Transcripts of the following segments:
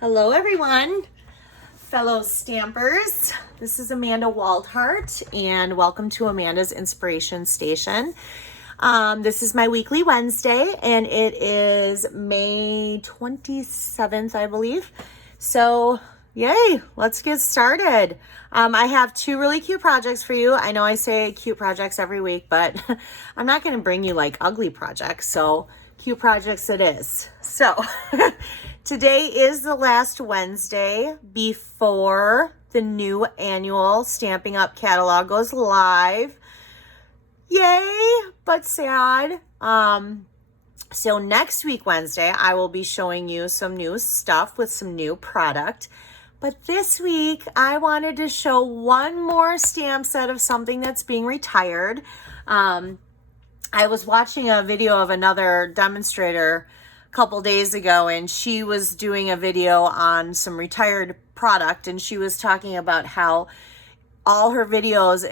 Hello everyone, fellow stampers. This is Amanda Waldhart and welcome to Amanda's Inspiration Station. This is my weekly Wednesday and it is May 27th, I believe. So yay, let's get started. I have two really cute projects for you. I know I say cute projects every week, but I'm not going to bring you like ugly projects. So cute projects it is. So today is the last Wednesday before the new annual Stamping Up catalog goes live. Yay, but sad. So next week, Wednesday, I will be showing you some new stuff with some new product. But this week, I wanted to show one more stamp set of something that's being retired. I was watching a video of another demonstrator a couple days ago, and she was doing a video on some retired product, and she was talking about how all her videos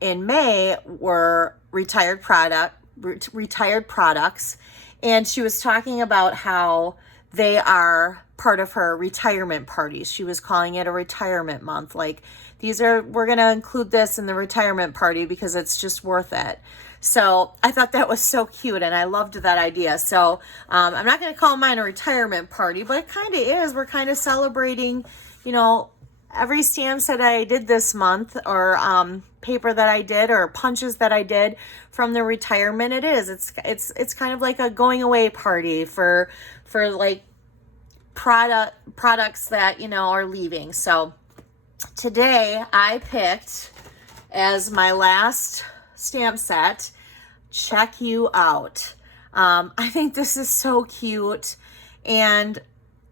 in May were retired products, and she was talking about how they are part of her retirement parties. She was calling it a retirement month. Like, we're going to include this in the retirement party because it's just worth it. So I thought that was so cute and I loved that idea. So I'm not going to call mine a retirement party, but it kind of is. We're kind of celebrating, you know, every stamp set I did this month, or paper that I did, or punches that I did from the retirement. It's kind of like a going away party for like products that, you know, are leaving. So today I picked as my last stamp set, Check You Out. I think this is so cute, and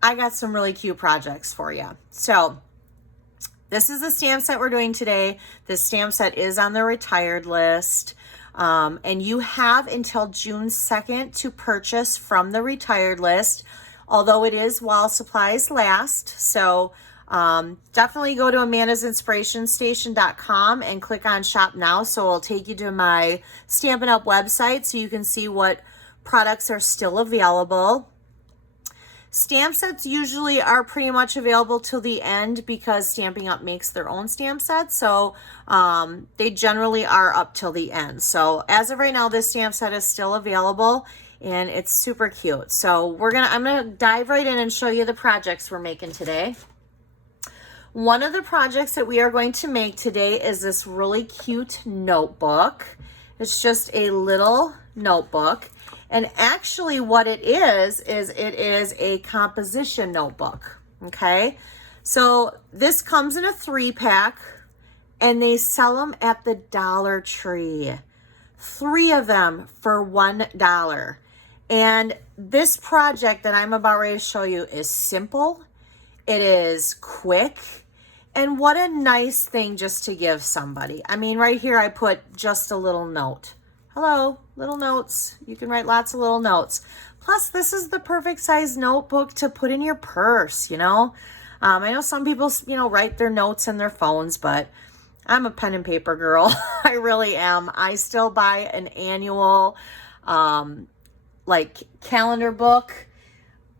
I got some really cute projects for you. So this is the stamp set we're doing today. This stamp set is on the retired list, and you have until June 2nd to purchase from the retired list, although it is while supplies last. So definitely go to amandasinspirationstation.com and click on shop now. So it'll take you to my Stampin' Up website so you can see what products are still available. Stamp sets usually are pretty much available till the end because Stampin' Up makes their own stamp sets. So they generally are up till the end. So as of right now, this stamp set is still available and it's super cute. So I'm gonna dive right in and show you the projects we're making today. One of the projects that we are going to make today is this really cute notebook. It's just a little notebook. And actually what it is it is a composition notebook, okay? So this comes in a 3-pack, and they sell them at the Dollar Tree. 3 of them for $1. And this project that I'm about ready to show you is simple. It is quick. And what a nice thing just to give somebody. I mean, right here I put just a little note. Hello, little notes. You can write lots of little notes. Plus, this is the perfect size notebook to put in your purse, you know. I know some people, you know, write their notes in their phones, but I'm a pen and paper girl. I really am. I still buy an annual, like, calendar book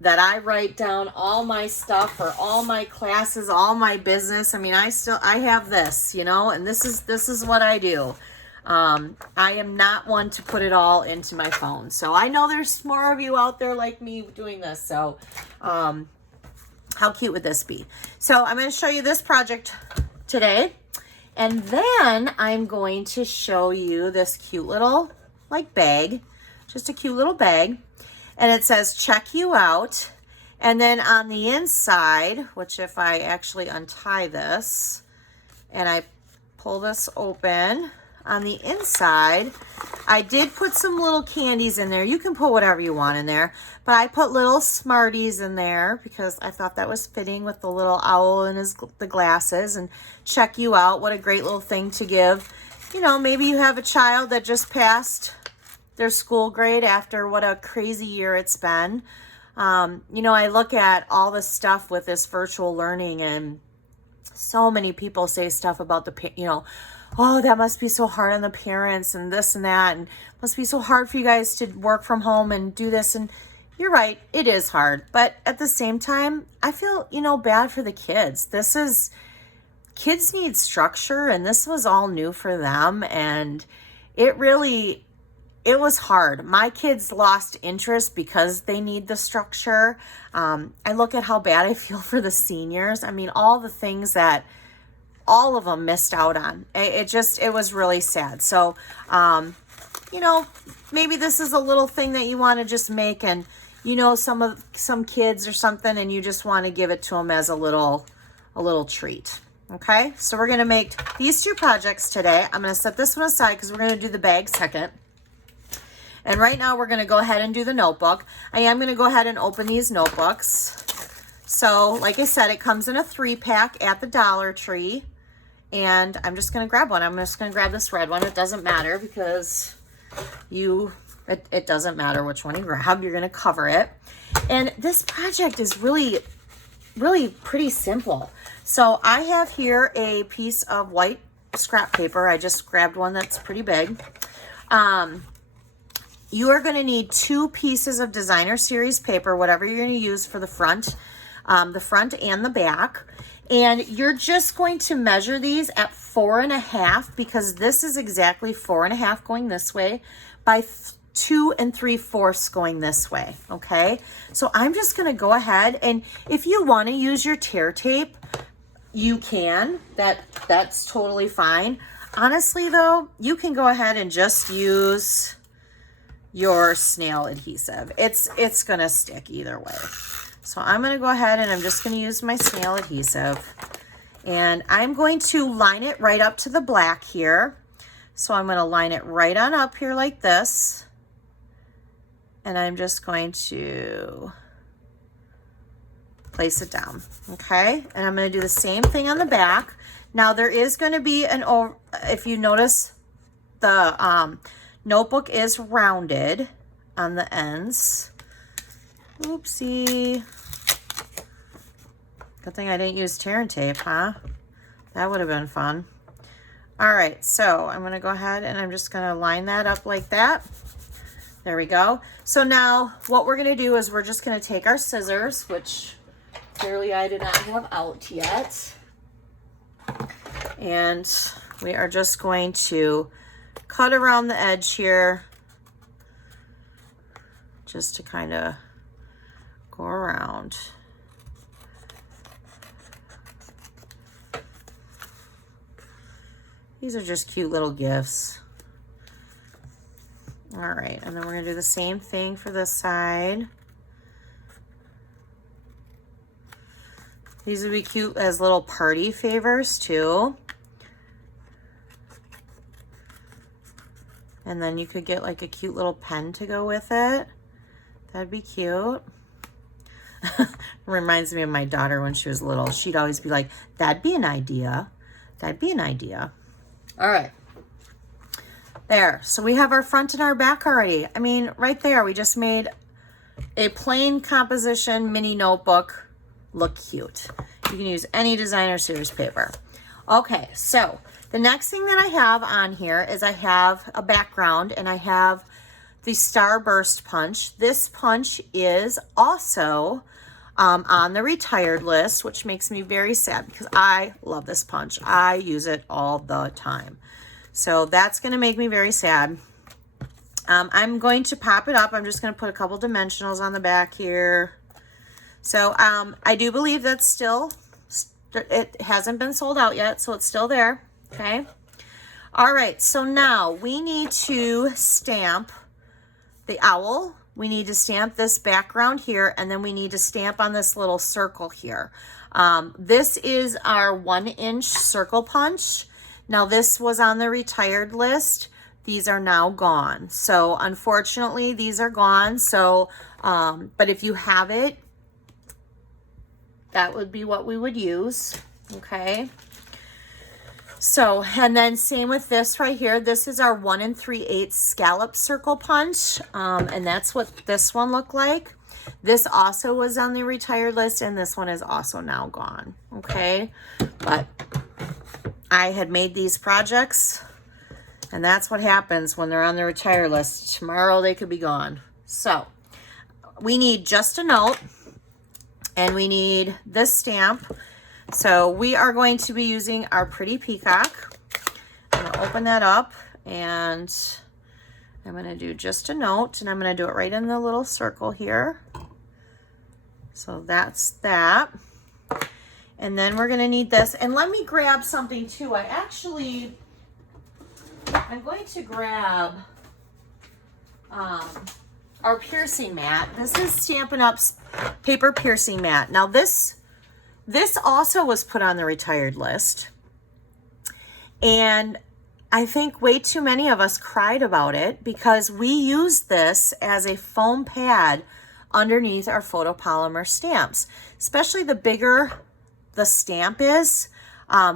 that I write down all my stuff for all my classes, all my business. I mean, I have this, you know, and this is what I do. I am not one to put it all into my phone. So I know there's more of you out there like me doing this. So, how cute would this be? So I'm going to show you this project today. And then I'm going to show you this cute little like bag, just a cute little bag. And it says, Check You Out. And then on the inside, which if I actually untie this and I pull this open, on the inside, I did put some little candies in there. You can put whatever you want in there, but I put little Smarties in there because I thought that was fitting with the little owl and the glasses. And Check You Out, what a great little thing to give. You know, maybe you have a child that just passed their school grade after what a crazy year it's been. You know, I look at all the stuff with this virtual learning, and so many people say stuff about you know, oh, that must be so hard on the parents and this and that, and must be so hard for you guys to work from home and do this. And, you're right, it is hard. But at the same time, I feel, you know, bad for the kids. Kids need structure, and this was all new for them. And it was hard. My kids lost interest because they need the structure. I look at how bad I feel for the seniors. I mean, all the things that all of them missed out on. It was really sad. So, you know, maybe this is a little thing that you want to just make, and, you know, some kids or something, and you just want to give it to them as a little treat. Okay, so we're going to make these 2 projects today. I'm going to set this one aside because we're going to do the bag second. And right now we're going to go ahead and do the notebook. I am going to go ahead and open these notebooks. So like I said, it comes in a 3-pack at the Dollar Tree. And I'm just going to grab one. I'm just going to grab this red one. It doesn't matter because it doesn't matter which one you grab. You're going to cover it. And this project is really pretty simple. So I have here a piece of white scrap paper. I just grabbed one that's pretty big. You are going to need 2 pieces of designer series paper, whatever you're going to use for the front and the back. And you're just going to measure these at 4.5, because this is exactly 4.5 going this way by 2 3/4 going this way. Okay. So I'm just going to go ahead, and if you want to use your tear tape, you can. That's totally fine. Honestly though, you can go ahead and just use your snail adhesive. It's gonna stick either way. So I'm gonna go ahead and I'm just gonna use my snail adhesive, and I'm going to line it right up to the black here. So I'm gonna line it right on up here like this, and I'm just going to place it down. Okay, and I'm going to do the same thing on the back. Now there is going to be if you notice, the notebook is rounded on the ends. Oopsie. Good thing I didn't use tear and tape, huh? That would have been fun. All right, so I'm going to go ahead and I'm just going to line that up like that. There we go. So now what we're going to do is we're just going to take our scissors, which clearly I did not have out yet. And we are just going to cut around the edge here, just to kind of go around. These are just cute little gifts. All right, and then we're gonna do the same thing for this side. These would be cute as little party favors too. And then you could get like a cute little pen to go with it. That'd be cute. Reminds me of my daughter when she was little. She'd always be like, that'd be an idea. That'd be an idea. All right. There. So we have our front and our back already. I mean, right there, we just made a plain composition mini notebook look cute. You can use any designer series paper. Okay, so the next thing that I have on here is I have a background, and I have the Starburst punch. This punch is also on the retired list, which makes me very sad because I love this punch. I use it all the time. So that's going to make me very sad. I'm going to pop it up. I'm just going to put a couple dimensionals on the back here. So I do believe that's still, it hasn't been sold out yet, so it's still there. Okay. All right. So now we need to stamp the owl. We need to stamp this background here, and then we need to stamp on this little circle here. This is our 1-inch circle punch. Now this was on the retired list. These are now gone. So unfortunately, these are gone. So, but if you have it, that would be what we would use. Okay. So, and then same with this right here. This is our 1 3/8 scallop circle punch. And that's what this one looked like. This also was on the retired list, and this one is also now gone. Okay. But I had made these projects, and that's what happens when they're on the retire list. Tomorrow they could be gone. So we need just a note, and we need this stamp. So we are going to be using our Pretty Peacock. I'm going to open that up, and I'm going to do just a note, and I'm going to do it right in the little circle here. So that's that. And then we're going to need this. And let me grab something too. I'm going to grab our piercing mat. This is Stampin' Up's paper piercing mat. Now this also was put on the retired list. And I think way too many of us cried about it because we use this as a foam pad underneath our photopolymer stamps. Especially the bigger the stamp is,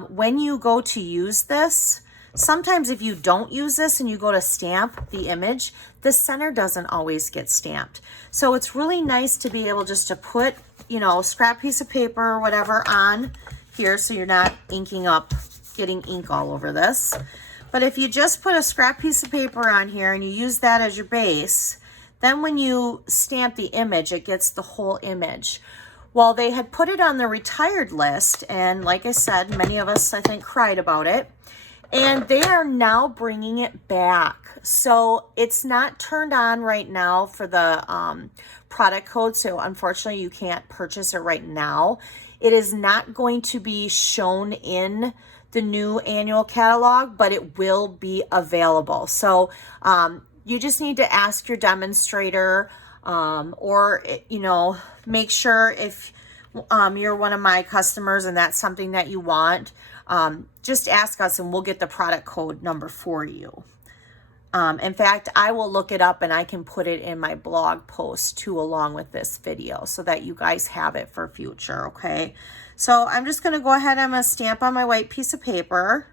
when you go to use this, sometimes if you don't use this and you go to stamp the image, the center doesn't always get stamped. So it's really nice to be able just to put, you know, a scrap piece of paper or whatever on here so you're not inking up, getting ink all over this. But if you just put a scrap piece of paper on here and you use that as your base, then when you stamp the image, it gets the whole image. Well, they had put it on the retired list, and like I said, many of us, I think, cried about it. And they are now bringing it back. So it's not turned on right now for the product code. So unfortunately, you can't purchase it right now. It is not going to be shown in the new annual catalog, but it will be available. So you just need to ask your demonstrator or, you know, make sure if you're one of my customers and that's something that you want, just ask us and we'll get the product code number for you. In fact, I will look it up and I can put it in my blog post too along with this video so that you guys have it for future, okay? So I'm just going to go ahead, I'm going to stamp on my white piece of paper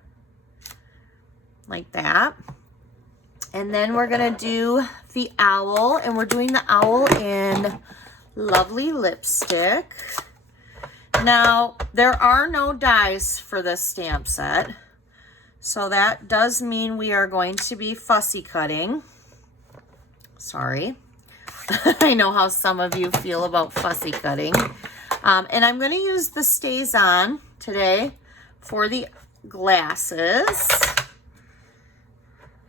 like that. And then we're going to do the owl, and we're doing the owl in Lovely Lipstick. Now, there are no dies for this stamp set, so that does mean we are going to be fussy cutting. Sorry. I know how some of you feel about fussy cutting. And I'm going to use the Stays On today for the glasses.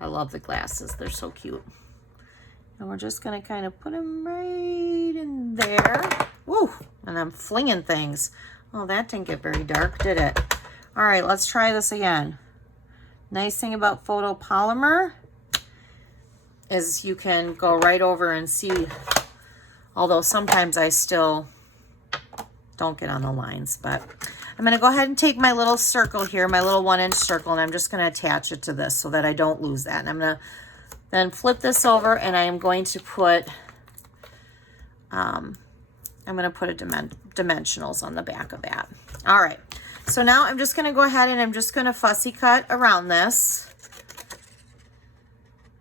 I love the glasses. They're so cute. And we're just going to kind of put them right in there. Woo! And I'm flinging things. Oh, that didn't get very dark, did it? All right, let's try this again. Nice thing about photopolymer is you can go right over and see, although sometimes I still don't get on the lines, but I'm going to go ahead and take my little circle here, my little 1-inch circle, and I'm just going to attach it to this so that I don't lose that. And I'm going to then flip this over, and I am going to put, dimensionals on the back of that. All right. So now I'm just going to go ahead and I'm just going to fussy cut around this.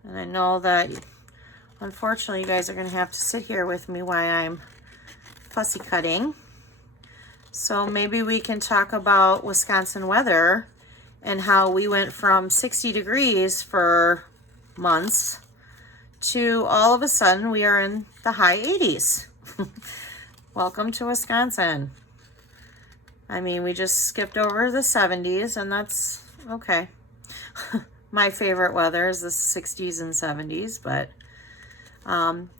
And I know that, unfortunately, you guys are going to have to sit here with me while I'm fussy cutting. So maybe we can talk about Wisconsin weather and how we went from 60 degrees for months to all of a sudden we are in the high 80s. Welcome to Wisconsin. I mean, we just skipped over the 70s, and that's okay. My favorite weather is the 60s and 70s, but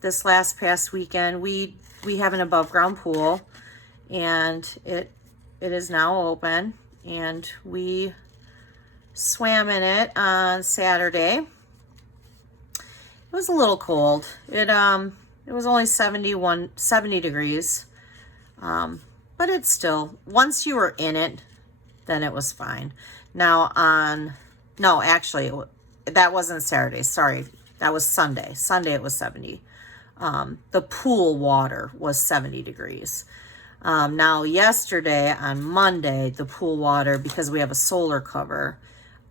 this past weekend, we have an above ground pool, and it is now open, and we swam in it on Saturday. It was a little cold. It was only 70 degrees. But it's still, once you were in it, then it was fine. Now no, actually, that wasn't Saturday. Sorry, that was Sunday. Sunday it was 70. The pool water was 70 degrees. Now yesterday on Monday, the pool water, because we have a solar cover,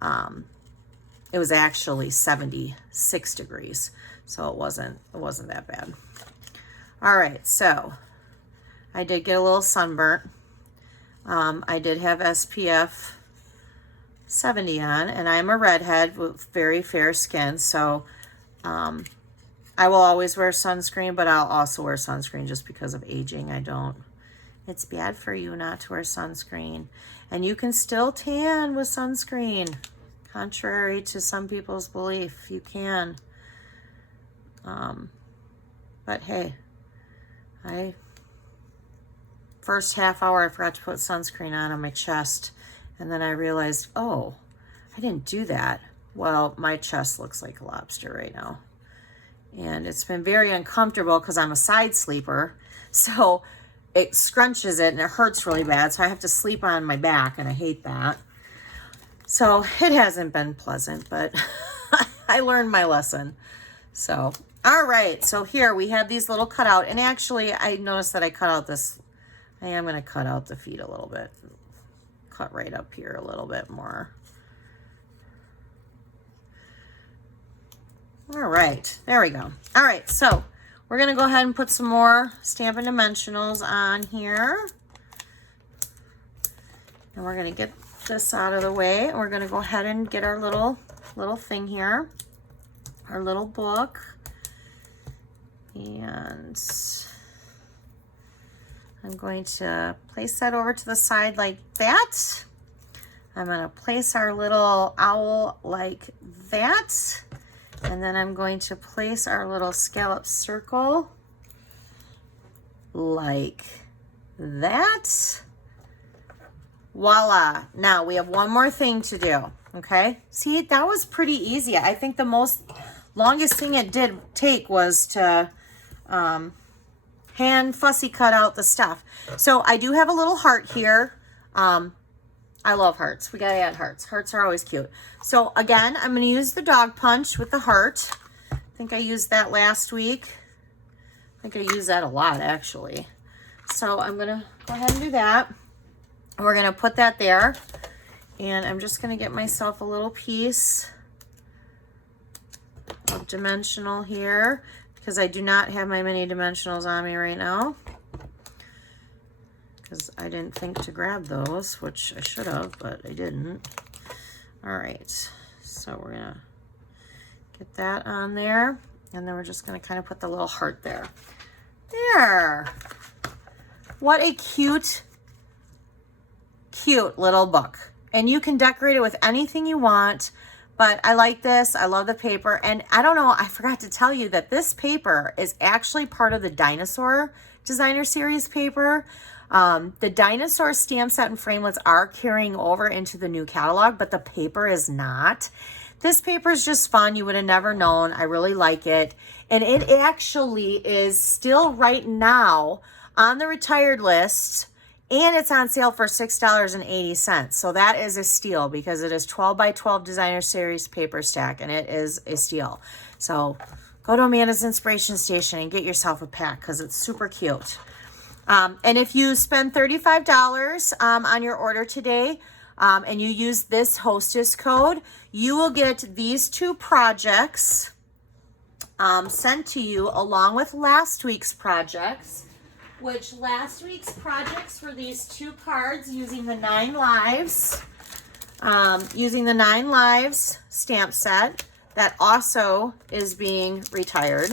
it was actually 76 degrees. So it wasn't that bad. All right, so I did get a little sunburnt. I did have SPF 70 on, and I'm a redhead with very fair skin, so I will always wear sunscreen, but I'll also wear sunscreen just because of aging. It's bad for you not to wear sunscreen. And you can still tan with sunscreen. Contrary to some people's belief, you can. But hey, first half hour, I forgot to put sunscreen on my chest. And then I realized, oh, I didn't do that. Well, my chest looks like a lobster right now. And it's been very uncomfortable because I'm a side sleeper. So it scrunches it and it hurts really bad. So I have to sleep on my back and I hate that. So it hasn't been pleasant, but I learned my lesson. So, all right. So here we have these little cutout. And actually, I noticed that I cut out this. I am going to cut out the feet a little bit. Cut right up here a little bit more. All right, there we go. All right, so we're gonna go ahead and put some more Stampin' Dimensionals on here. And we're gonna get this out of the way. And we're gonna go ahead and get our little thing here, our little book. And I'm going to place that over to the side like that. I'm gonna place our little owl like that. And then I'm going to place our little scallop circle like that. Voila. Now we have one more thing to do, okay? See, that was pretty easy. I think the longest thing it did take was to hand fussy cut out the stuff. So I do have a little heart here. I love hearts. We gotta add hearts. Hearts are always cute. So again, I'm gonna use the dog punch with the heart. I think I used that last week. I think I use that a lot actually. So I'm gonna go ahead and do that. We're gonna put that there. And I'm just gonna get myself a little piece of dimensional here because I do not have my mini dimensionals on me right now. Because I didn't think to grab those, which I should have, but I didn't. All right, so we're gonna get that on there, and then we're just gonna kind of put the little heart there. There. What a cute, cute little book. And you can decorate it with anything you want, but I like this. I love the paper. And I don't know, I forgot to tell you that this paper is actually part of the Dinosaur Designer Series paper. The dinosaur stamp set and framelits are carrying over into the new catalog, but the paper is not. This paper is just fun. You would have never known. I really like it. And it actually is still right now on the retired list, and it's on sale for $6.80. So that is a steal because it is 12 by 12 Designer Series paper stack, and it is a steal. So go to Amanda's Inspiration Station and get yourself a pack because it's super cute. And if you spend $35 on your order today and you use this hostess code, you will get these two projects sent to you along with last week's projects, which last week's projects were these two cards using the 9 lives, stamp set that also is being retired.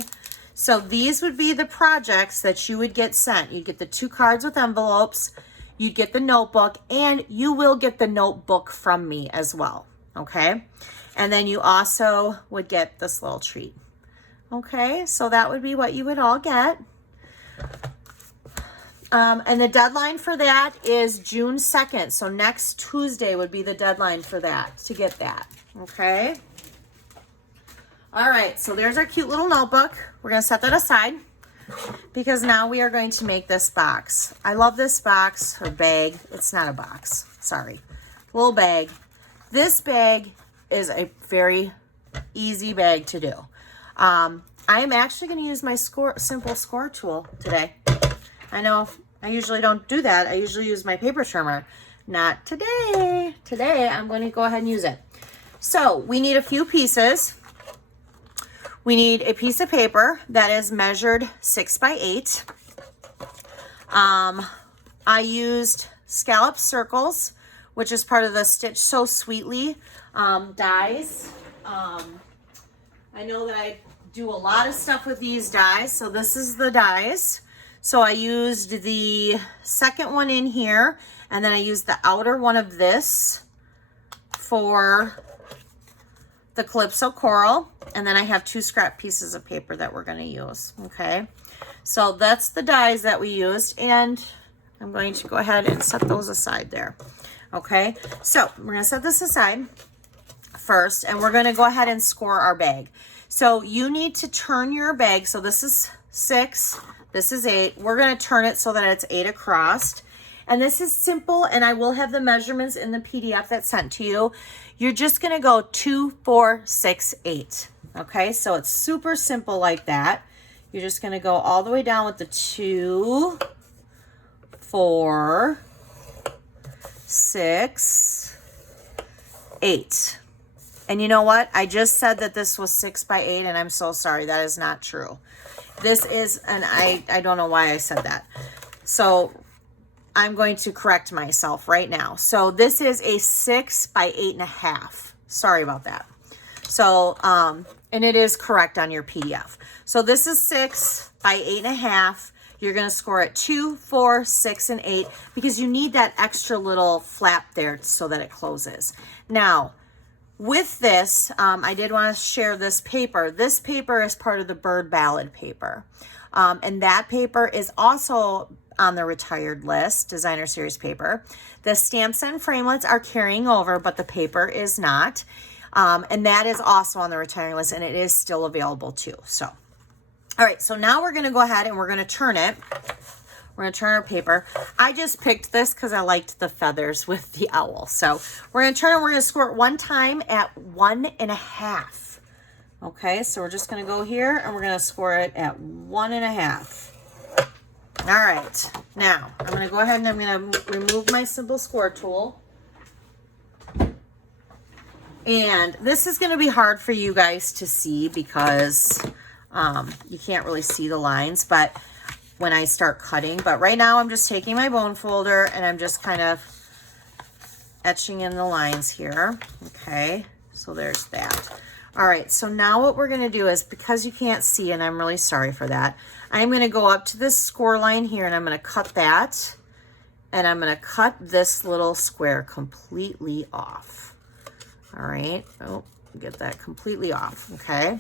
So these would be the projects that you would get sent. You'd get the 2 cards with envelopes, you'd get the notebook, and you will get the notebook from me as well, okay? And then you also would get this little treat, okay? So that would be what you would all get. And the deadline for that is June 2nd. So next Tuesday would be the deadline for that, to get that, okay? All right, so there's our cute little notebook. We're gonna set that aside because now we are going to make this box. I love this box or bag. It's not a box, sorry. Little bag. This bag is a very easy bag to do. I am actually gonna use my simple score tool today. I know I usually don't do that. I usually use my paper trimmer. Not today. Today I'm going to go ahead and use it. So we need a few pieces. We need a piece of paper that is measured 6 by 8. I used scallop circles, which is part of the Stitch So Sweetly dies. I know that I do a lot of stuff with these dies. So this is the dies. So I used the second one in here, and then I used the outer one of this for the Calypso Coral, and then I have 2 scrap pieces of paper that we're going to use. Okay, so that's the dies that we used, and I'm going to go ahead and set those aside there. Okay, so we're going to set this aside first, and we're going to go ahead and score our bag. So you need to turn your bag. So this is 6, this is 8. We're going to turn it so that it's 8 across. And this is simple, and I will have the measurements in the PDF that's sent to you. You're just going to go 2, 4, 6, 8. Okay, so it's super simple like that. You're just going to go all the way down with the 2, 4, 6, 8. And you know what? I just said that this was 6 by 8, and I'm so sorry. That is not true. This is, and I don't know why I said that. So I'm going to correct myself right now. So this is a 6 by 8.5. Sorry about that. So, and it is correct on your PDF. So this is 6 by 8.5. You're going to score at 2, 4, 6, and 8 because you need that extra little flap there so that it closes. Now, with this, I did want to share this paper. This paper is part of the Bird Ballad paper. And that paper is also on the retired list, designer series paper. The stamps and framelits are carrying over, but the paper is not. And that is also on the retiring list, and it is still available too. So, all right, so now we're going to go ahead and we're going to turn it. We're going to turn our paper. I just picked this because I liked the feathers with the owl. So we're going to turn it. We're going to score it one time at 1.5. Okay, so we're just going to go here and we're going to score it at 1.5. All right, now I'm going to go ahead and I'm going to remove my simple score tool. And this is going to be hard for you guys to see because you can't really see the lines, but when I start cutting, but right now I'm just taking my bone folder and I'm just kind of etching in the lines here. Okay, so there's that. All right, so now what we're going to do is, because you can't see, and I'm really sorry for that, I'm going to go up to this score line here and I'm going to cut that, and I'm going to cut this little square completely off. All right, oh, get that completely off, okay?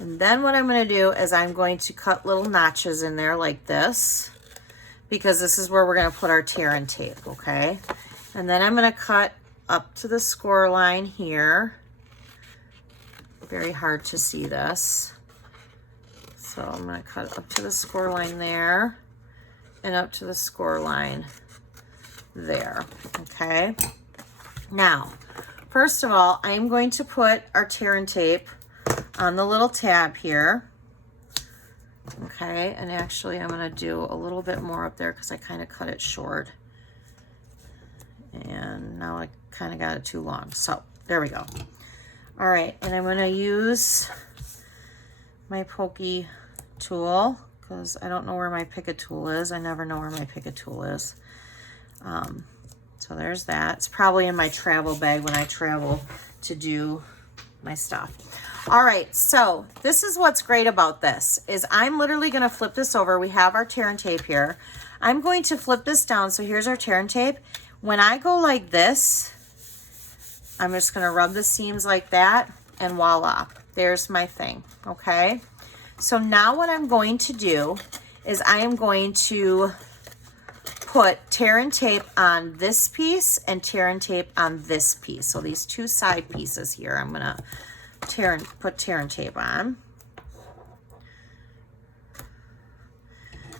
And then what I'm going to do is I'm going to cut little notches in there like this, because this is where we're going to put our tear and tape, okay? And then I'm going to cut up to the score line here. Very hard to see this. So I'm going to cut up to the score line there and up to the score line there, okay? Now, first of all, I'm going to put our tear and tape on the little tab here. Okay, and actually I'm going to do a little bit more up there because I kind of cut it short. And now I kind of got it too long. So there we go. All right, and I'm going to use my pokey tool because I don't know where my Picket tool is. I never know where my Picket tool is. So there's that. It's probably in my travel bag when I travel to do my stuff. All right, so this is what's great about this is I'm literally going to flip this over. We have our tear and tape here. I'm going to flip this down. So here's our tear and tape. When I go like this, I'm just going to rub the seams like that, and voila, there's my thing, okay? So now what I'm going to do is I am going to put tear and tape on this piece and tear and tape on this piece. So these two side pieces here, I'm going to put tear and tape on.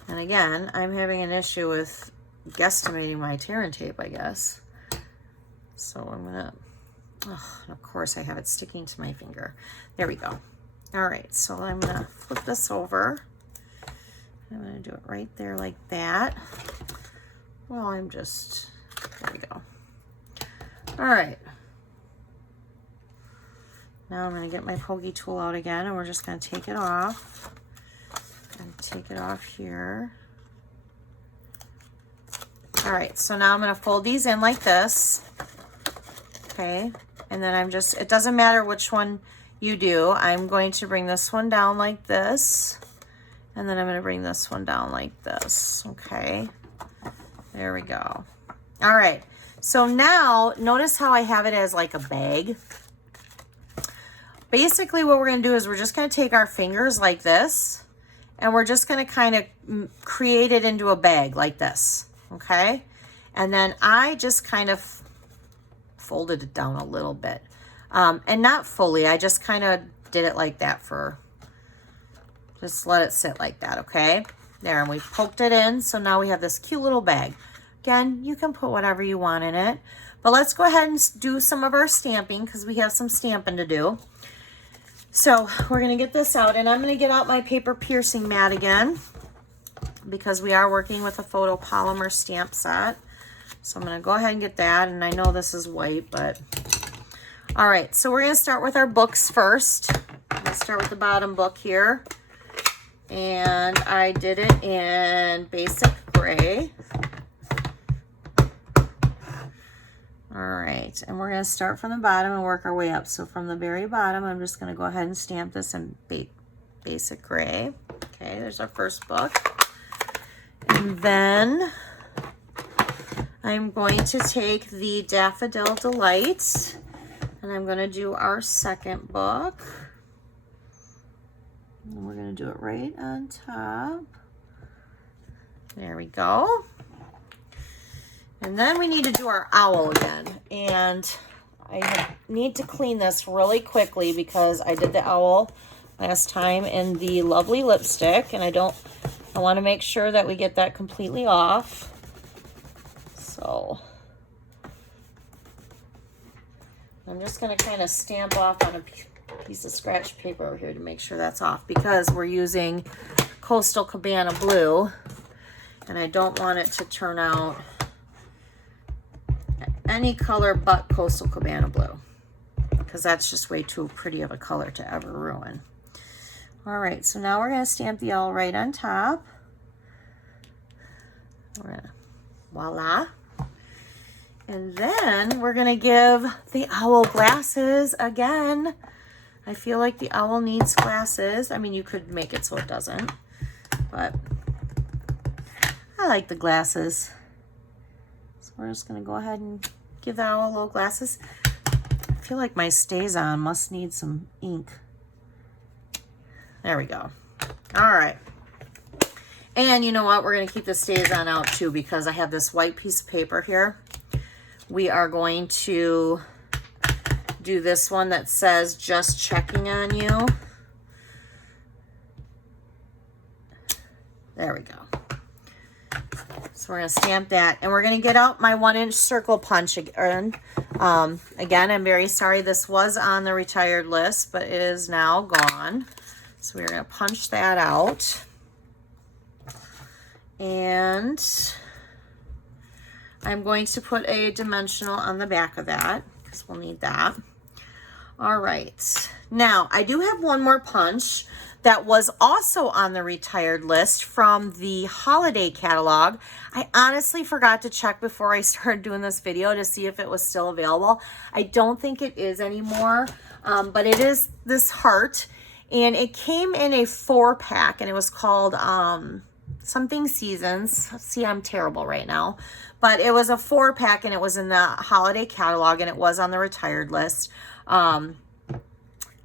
And again, I'm having an issue with guesstimating my tear and tape, I guess. So I'm gonna, oh, and of course I have it sticking to my finger. There we go. All right, so I'm gonna flip this over. I'm gonna do it right there like that. Well, there we go. All right. Now I'm going to get my pokey tool out again, and we're just going to take it off. And take it off here. All right, so now I'm going to fold these in like this. Okay, and then it doesn't matter which one you do, I'm going to bring this one down like this, and then I'm going to bring this one down like this. Okay, there we go. All right, so now notice how I have it as like a bag. Basically what we're going to do is we're just going to take our fingers like this, and we're just going to kind of create it into a bag like this. Okay, and then I just kind of folded it down a little bit, and not fully, I just kind of did it like that for, just let it sit like that. Okay, there, and we poked it in, so now we have this cute little bag. Again, you can put whatever you want in it, but let's go ahead and do some of our stamping because we have some stamping to do. So we're going to get this out, and I'm going to get out my paper piercing mat again because we are working with a photopolymer stamp set. So I'm going to go ahead and get that, and I know this is white, but all right. So we're going to start with our books first. Let's start with the bottom book here, and I did it in basic gray. All right, and we're going to start from the bottom and work our way up. So from the very bottom, I'm just going to go ahead and stamp this in basic gray. Okay, there's our first book. And then I'm going to take the Daffodil Delight, and I'm going to do our second book. And we're going to do it right on top. There we go. And then we need to do our owl again. And I need to clean this really quickly because I did the owl last time in the lovely lipstick. And I want to make sure that we get that completely off. So I'm just going to kind of stamp off on a piece of scratch paper over here to make sure that's off because we're using Coastal Cabana Blue. And I don't want it to turn out any color but Coastal Cabana Blue because that's just way too pretty of a color to ever ruin. All right, so now we're going to stamp the owl right on top. We're going to, voila. And then we're going to give the owl glasses again. I feel like the owl needs glasses. I mean, you could make it so it doesn't, but I like the glasses. So we're just going to go ahead and give the owl little glasses. I feel like my Stays On must need some ink. There we go. All right. And you know what? We're going to keep the Stays On out too because I have this white piece of paper here. We are going to do this one that says just checking on you. There we go. So we're going to stamp that, and we're going to get out my 1-inch circle punch again. Again, I'm very sorry this was on the retired list, but it is now gone. So we're going to punch that out. And I'm going to put a dimensional on the back of that because we'll need that. All right. Now, I do have one more punch that was also on the retired list from the holiday catalog. I honestly forgot to check before I started doing this video to see if it was still available. I don't think it is anymore, but it is this heart, and it came in a 4-pack, and it was called something Seasons. See, I'm terrible right now, but it was a 4-pack, and it was in the holiday catalog, and it was on the retired list. I'm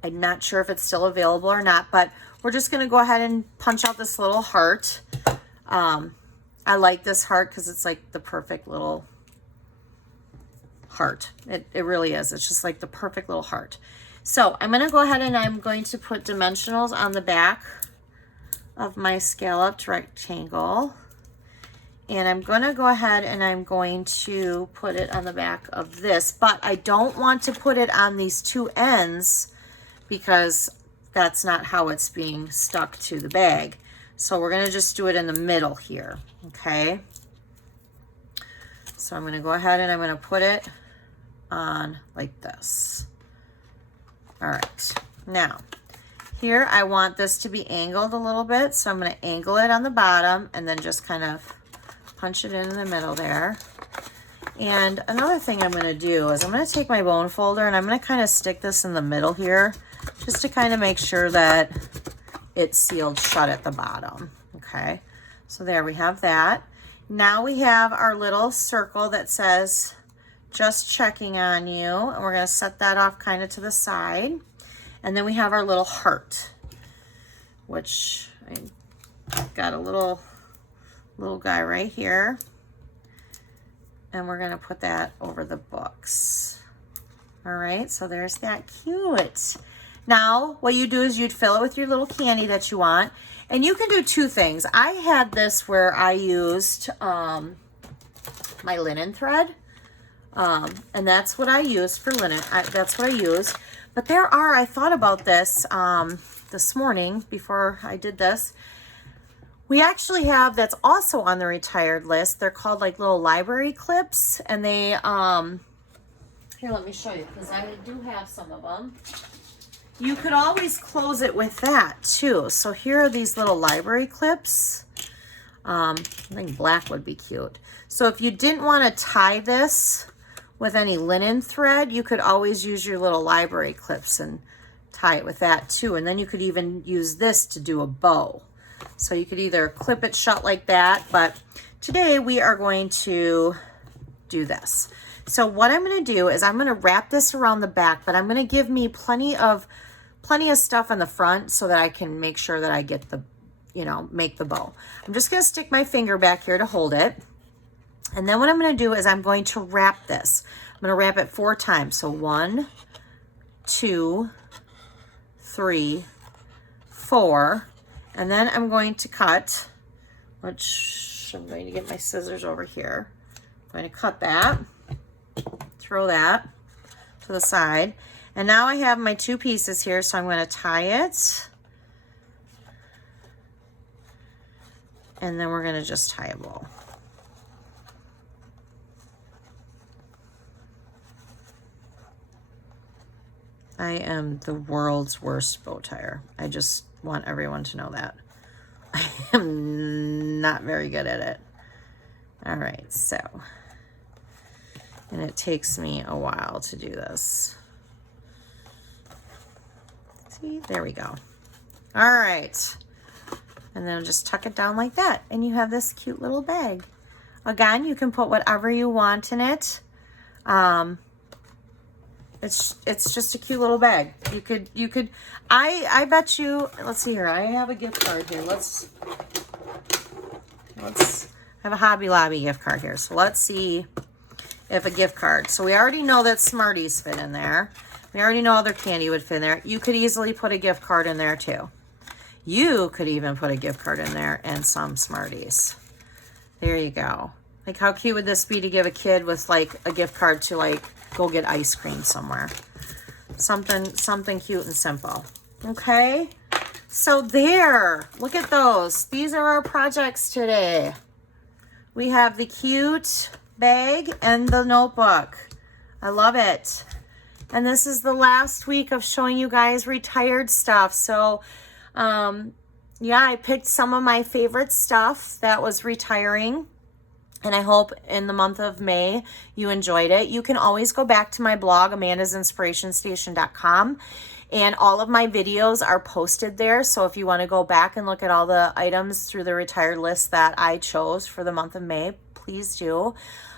not sure if it's still available or not, but we're just going to go ahead and punch out this little heart. I like this heart because it's like the perfect little heart. It really is. It's just like the perfect little heart. So I'm going to go ahead and I'm going to put dimensionals on the back of my scalloped rectangle. And I'm going to go ahead and I'm going to put it on the back of this, but I don't want to put it on these two ends because that's not how it's being stuck to the bag. So we're going to just do it in the middle here, okay? So I'm going to go ahead and I'm going to put it on like this. All right, now here I want this to be angled a little bit, so I'm going to angle it on the bottom and then just kind of punch it in the middle there. And another thing I'm going to do is I'm going to take my bone folder and I'm going to kind of stick this in the middle here, just to kind of make sure that it's sealed shut at the bottom. Okay, so there we have that. Now we have our little circle that says just checking on you, and we're going to set that off kind of to the side. And then we have our little heart, which I got a little guy right here, and we're going to put that over the books. All right, so there's that. Cute. Now what you do is you'd fill it with your little candy that you want, and you can do two things. I had this where I used my linen thread, and that's what I use for linen. That's what I use. But I thought about this this morning before I did this. We actually have, that's also on the retired list. They're called like little library clips, and they, here, let me show you, because I do have some of them. You could always close it with that too. So here are these little library clips. I think black would be cute. So if you didn't want to tie this with any linen thread, you could always use your little library clips and tie it with that too. And then you could even use this to do a bow. So you could either clip it shut like that, but today we are going to do this. So what I'm going to do is I'm going to wrap this around the back, but I'm going to give me plenty of stuff on the front so that I can make sure that I get the, make the bow. I'm just going to stick my finger back here to hold it. And then what I'm going to do is I'm going to wrap this. I'm going to wrap it 4 times. So 1, 2, 3, 4. And then I'm going to cut, which I'm going to get my scissors over here. I'm going to cut that, throw that to the side. And now I have my 2 pieces here, so I'm going to tie it. And then we're going to just tie a bow. I am the world's worst bow tire. I just want everyone to know that. I am not very good at it. All right, so, and it takes me a while to do this. See, there we go. All right, and then just tuck it down like that, and you have this cute little bag. Again, you can put whatever you want in it. It's just a cute little bag. You could, I bet you, let's see here. I have a gift card here. Let's have a Hobby Lobby gift card here. So let's see if a gift card. So we already know that Smarties fit in there. We already know other candy would fit in there. You could easily put a gift card in there too. You could even put a gift card in there and some Smarties. There you go. Like, how cute would this be to give a kid with like a gift card to like go get ice cream somewhere? Something cute and simple. Okay, so there, look at those. These are our projects today. We have the cute bag and the notebook. I love it. And this is the last week of showing you guys retired stuff. So yeah, I picked some of my favorite stuff that was retiring. And I hope in the month of May you enjoyed it. You can always go back to my blog, amandasinspirationstation.com, and all of my videos are posted there. So if you want to go back and look at all the items through the retired list that I chose for the month of May, please do.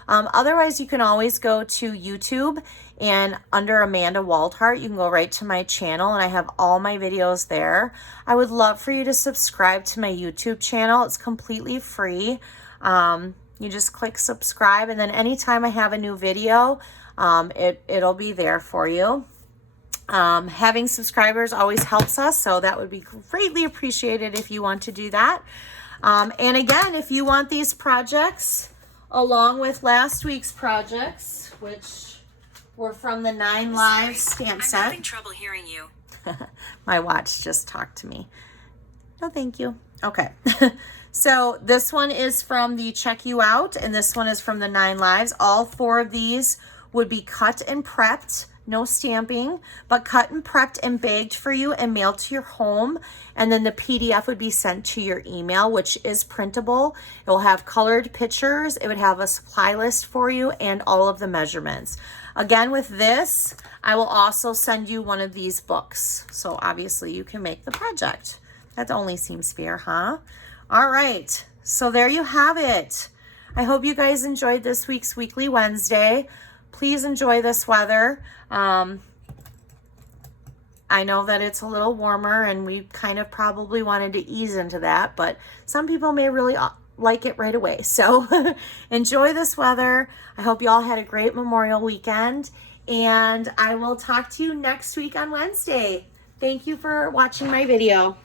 Otherwise, you can always go to YouTube, and under Amanda Waldhart, you can go right to my channel, and I have all my videos there. I would love for you to subscribe to my YouTube channel. It's completely free. You just click subscribe, and then anytime I have a new video, it'll be there for you. Having subscribers always helps us, so that would be greatly appreciated if you want to do that. And again, if you want these projects along with last week's projects, which were from the 9 Live stamp set. I'm having trouble hearing you. My watch just talked to me. No, thank you. Okay. So this one is from the Check You Out, and this one is from the 9 Lives. All 4 of these would be cut and prepped no stamping, but cut and prepped and bagged for you and mailed to your home. And then the PDF would be sent to your email, which is printable. It will have colored pictures. It would have a supply list for you and all of the measurements. Again, with this, I will also send you one of these books. So obviously you can make the project. That only seems fair, huh? All right, so there you have it. I hope you guys enjoyed this week's Weekly Wednesday. Please enjoy this weather. I know that it's a little warmer and we kind of probably wanted to ease into that, but some people may really like it right away. So enjoy this weather. I hope you all had a great Memorial weekend, and I will talk to you next week on Wednesday. Thank you for watching my video.